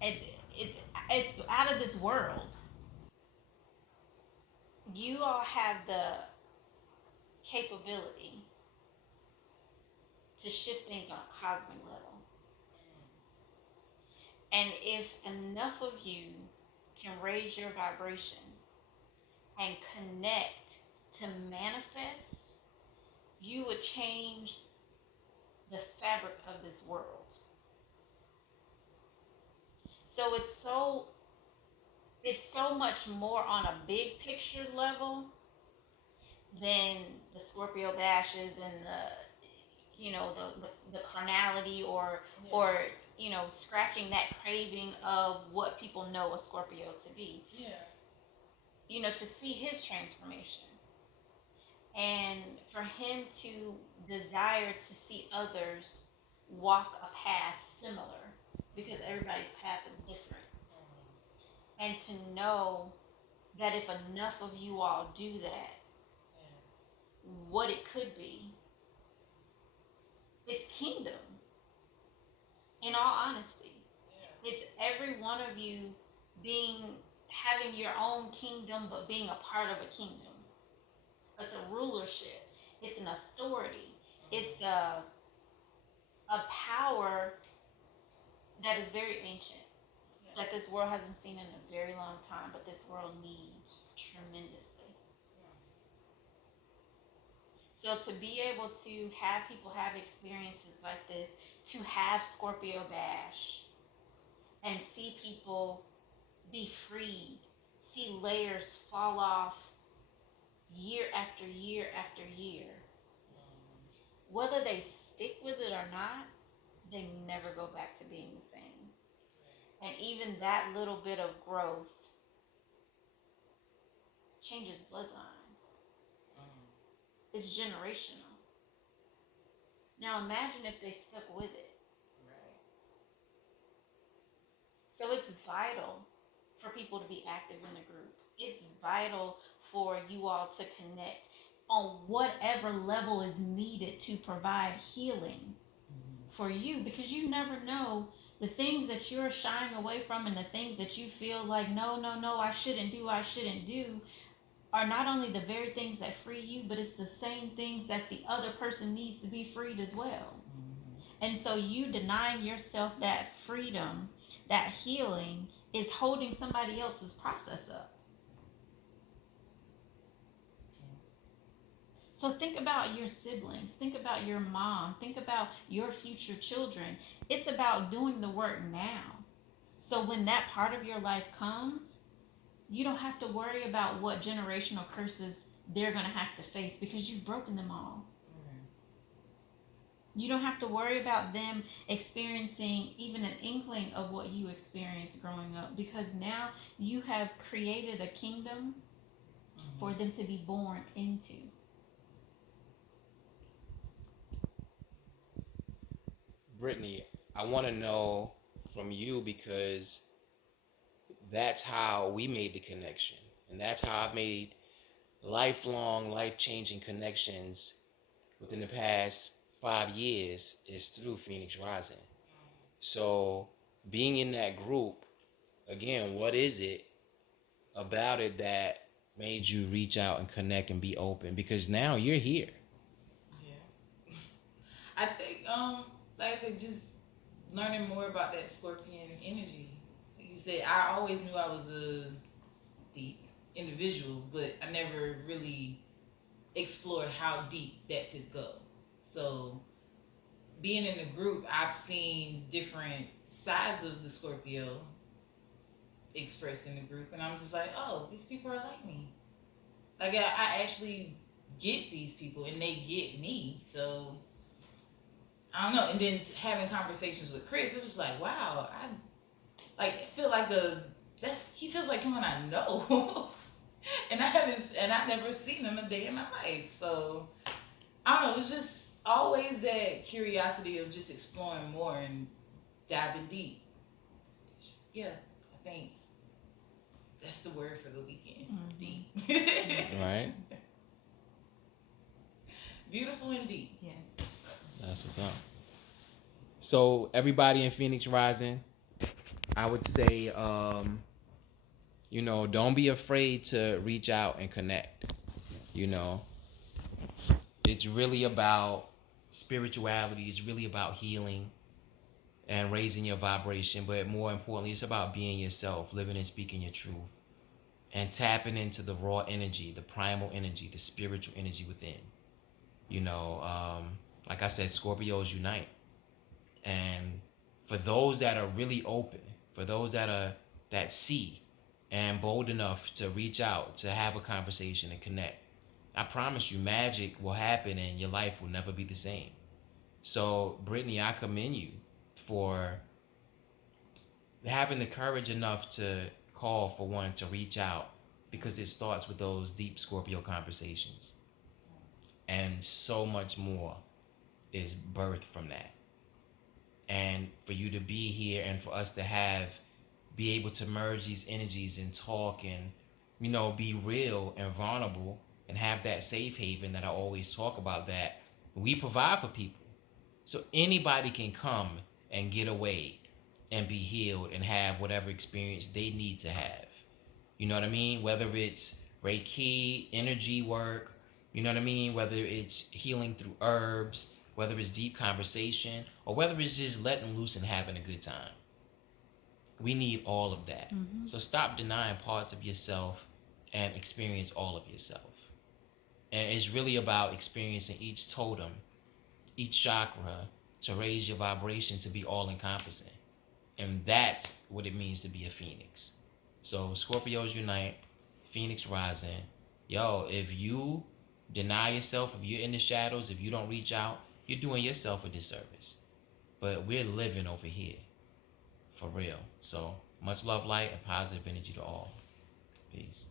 It's it's it's out of this world. You all have the capability to shift things on a cosmic level. And if enough of you can raise your vibration and connect to manifest, you would change the fabric of this world. So it's so much more on a big picture level than the Scorpio bashes and the carnality or scratching that craving of what people know a Scorpio to be. To see his transformation and for him to desire to see others walk a path similar because everybody's path is different, and to know that if enough of you all do that, what it could be, it's kingdom. In all honesty, it's every one of you having your own kingdom, but being a part of a kingdom. It's a rulership. It's an authority. It's a power that is very ancient, that this world hasn't seen in a very long time, but this world needs tremendously. So to be able to have people have experiences like this, to have Scorpio bash and see people be freed, see layers fall off year after year after year, whether they stick with it or not, they never go back to being the same. And even that little bit of growth changes bloodlines. It's generational. Now imagine if they stuck with it. So it's vital for people to be active in the group. It's vital for you all to connect on whatever level is needed to provide healing for you, because you never know the things that you're shying away from and the things that you feel like no, I shouldn't do are not only the very things that free you, but it's the same things that the other person needs to be freed as well. And so you denying yourself that freedom, that healing, is holding somebody else's process up. So think about your siblings, think about your mom, think about your future children. It's about doing the work now. So when that part of your life comes, you don't have to worry about what generational curses they're going to have to face because you've broken them all. You don't have to worry about them experiencing even an inkling of what you experienced growing up, because now you have created a kingdom for them to be born into. Brittany, I want to know from you because that's how we made the connection. And that's how I've made lifelong, life changing connections within the past 5 years is through Phoenix Rising. So, being in that group, again, what is it about it that made you reach out and connect and be open? Because now you're here. I think, like I said, just learning more about that Scorpion energy. Like you said, I always knew I was a deep individual, but I never really explored how deep that could go. So being in the group, I've seen different sides of the Scorpio expressed in the group, and I'm just like, oh, these people are like me. Like I actually get these people, and they get me. So I don't know. And then having conversations with Chris, it was like, wow, I feel like he feels like someone I know, and I've never seen him a day in my life. So I don't know. It was just always that curiosity of just exploring more and diving deep. Yeah, I think that's the word for the weekend. Deep. Right? Beautiful and deep. Yes. That's what's up. So, everybody in Phoenix Rising, I would say, don't be afraid to reach out and connect. You know, it's really about spirituality. It's really about healing and raising your vibration. But more importantly, it's about being yourself, living and speaking your truth, and tapping into the raw energy, the primal energy, the spiritual energy within. You know, like I said, Scorpios unite. And for those that are really open, for those that see and bold enough to reach out, to have a conversation and connect, I promise you, magic will happen and your life will never be the same. So, Brittany, I commend you for having the courage enough to call for one to reach out, because it starts with those deep Scorpio conversations. And so much more is birthed from that. And for you to be here and for us to be able to merge these energies and talk and, be real and vulnerable and have that safe haven that I always talk about, that we provide for people. So anybody can come and get away and be healed and have whatever experience they need to have. You know what I mean? Whether it's Reiki, energy work, you know what I mean? Whether it's healing through herbs, whether it's deep conversation, or whether it's just letting loose and having a good time. We need all of that. Mm-hmm. So stop denying parts of yourself and experience all of yourself. And it's really about experiencing each totem, each chakra, to raise your vibration to be all encompassing. And that's what it means to be a phoenix. So Scorpios unite, Phoenix rising. Yo, if you deny yourself, if you're in the shadows, if you don't reach out, you're doing yourself a disservice. But we're living over here, for real. So much love, light, and positive energy to all. Peace.